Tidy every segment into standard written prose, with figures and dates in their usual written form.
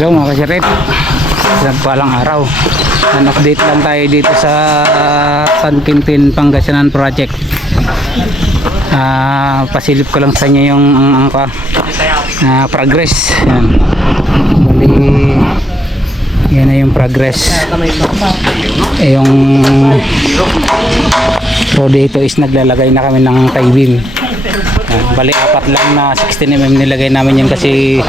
Hello mga kasirip, nagpalang araw. Update lang tayo dito sa San Quintin Pangasinan Project. Pasilip ko lang sa inyo yung progress. Yan. Bali, yan na yung progress. Yung road dito is naglalagay na kami ng tie beam. Bali apat lang na 16mm nilagay namin yan kasi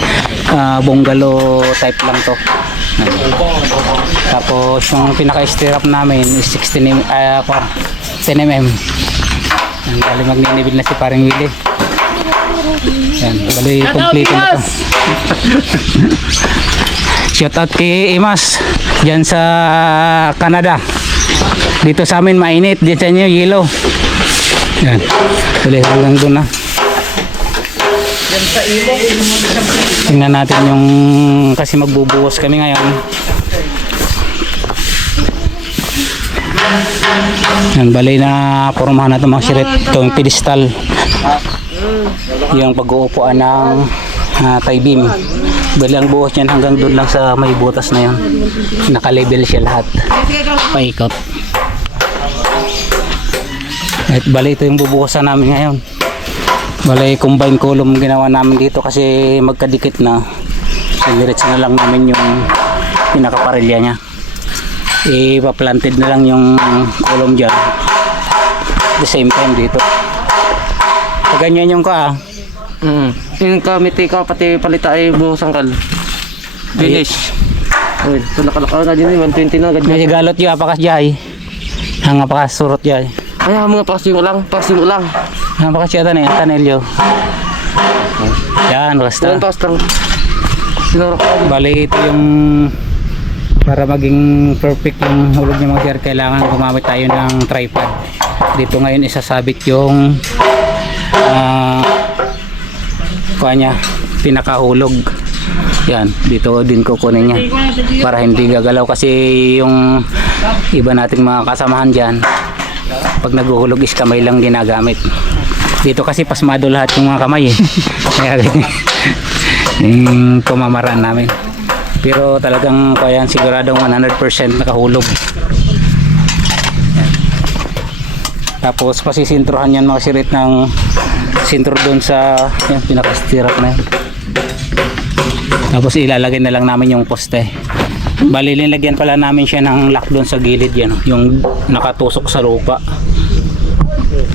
bungalow type lang to. Tapos yung pinaka-stirrup namin is 10mm. Bali magninibil na si paring Willie. Yan, bali complete na to. Shout out kay Imas dyan sa Canada. Dito sa amin mainit, dyan sa inyo yellow. Yan, bali hanggang doon na. Tingnan natin yung kasi magbubuhos kami ngayon. Yan, bali na pormahan na ito mga sirit. Itong pedestal, yung pag-uupuan ng tie beam. Bali ang buhos yan hanggang doon lang sa may butas na yun. Naka-label siya lahat, paikot. At bali ito yung bubuhusan namin ngayon. Bali combine column ginawa namin dito kasi magkadikit na. Siniritz na lang namin yung pinakaparilya nya. Ipa-planted na lang yung column dyan. The same time dito. Ganyan yung Yung kamiti ka pati palita ay buhos angkal. Finish. Uy, ito nakalakaw na din 120 na may ganyan. galot yung apakas jay. Hanga pakas surot jay. Ay, mga pasin ulang. Hanga pakas yata na yung tanelyo. Yan, basta. Yan pastang. Sinurok ka. Bali ito yung para maging perfect yung hulog niya mga sir, kailangan gumamit tayo ng tripod. Dito ngayon isasabit yung kanya pinakahulog. Yan, dito din kukunin niya para hindi gagalaw kasi yung iba nating mga kasamahan dyan pag naghuhulog is kamay lang ginagamit. Dito kasi pasmado lahat yung mga kamay kaya yung pamamaraan namin. Pero talagang kaya siguradong 100% nakahulog. Yan. Tapos pasisintrohan yan mga sirit ng sintro doon sa yan, pinaka-stirrup na yan. Tapos ilalagay na lang namin yung poste. Bali nilagyan pala namin siya ng lock doon sa gilid yan, yung nakatusok sa lupa.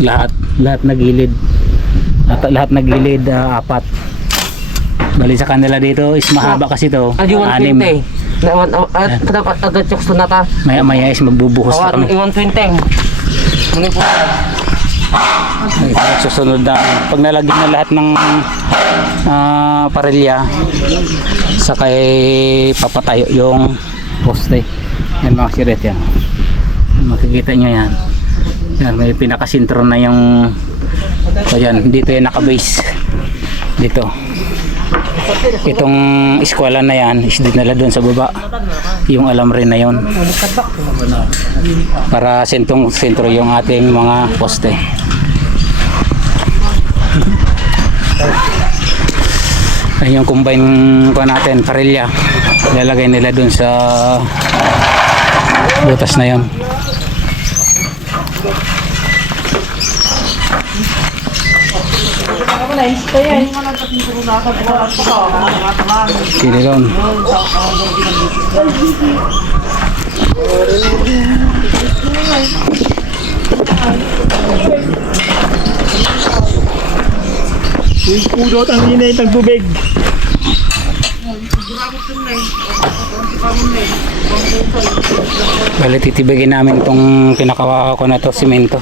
Lahat na gilid. Lahat na gilid apat. Bali sa kanila dito is mahaba kasi to. 6. Agad chokes na ta. Maya is magbubuhos na kami. 120. Ano po? Susunod na pag nalagyan na lahat ng parilya sakay papatayo yung poste. Yan mga siret yan. Makikita nyo yan. Yan, may pinakasintro na yung yan, dito yung nakabase dito. Itong eskwela na yan is dinala doon sa baba yung alam rin na yon para sentro yung ating mga poste. Ayun yung combine ko natin parilya, ilalagay nila doon sa butas na yon. Sililon. Yung pulot ang inay ng tubig. Bali titibigin namin itong pinakawa ko na to, simento.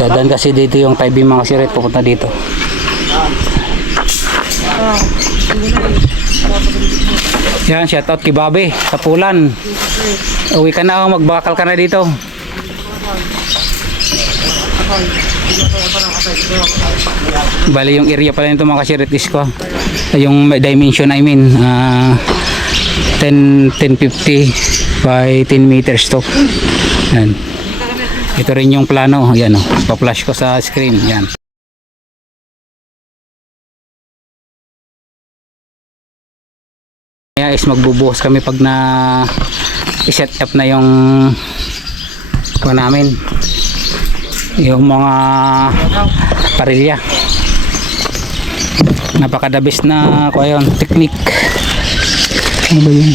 Dadan kasi dito yung tie beam mga siret pupunta dito. Yan, shout out kay Bobby sa Pulan. Uwi ka na, magbakal ka na dito. Bali yung area pala nito mga siret is ko. Yung dimension I mean 1050 by 10 meters to. Yan. Ito rin yung plano. Yan o. Pa-flash ko sa screen. Yan. mamaya is magbubuhos kami pag na i-set up na yung namin yung mga parilya. Napakadabis na yun, technique. Ano ba yun?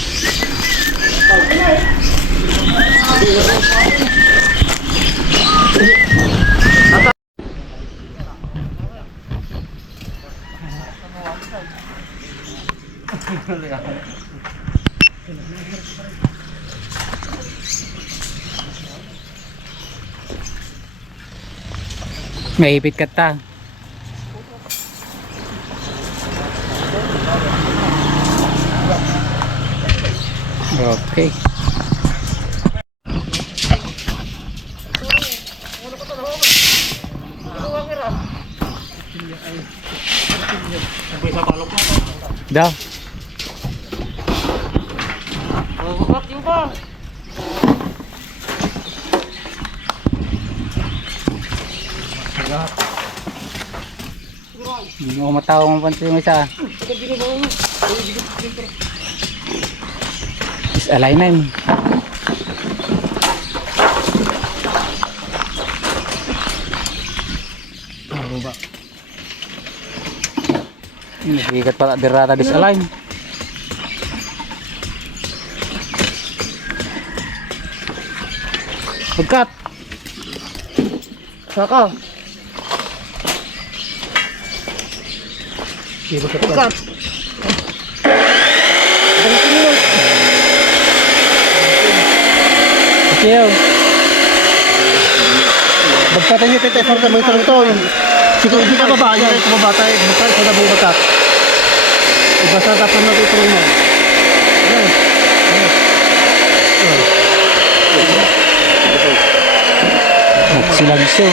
May ipit ka ta. Okay. Daw. Hindi mo matawa mo pansin yung isa. Alignment. Nagigat pala dirata disalign. Pagkat. Saka. Pagkat. Kiyo. Bagpatan niyo tete sa mga tanong to. Siguro hindi ka babae, kumabata, basta sa labong batak. Basta tapon na tutulong mo. Silagso.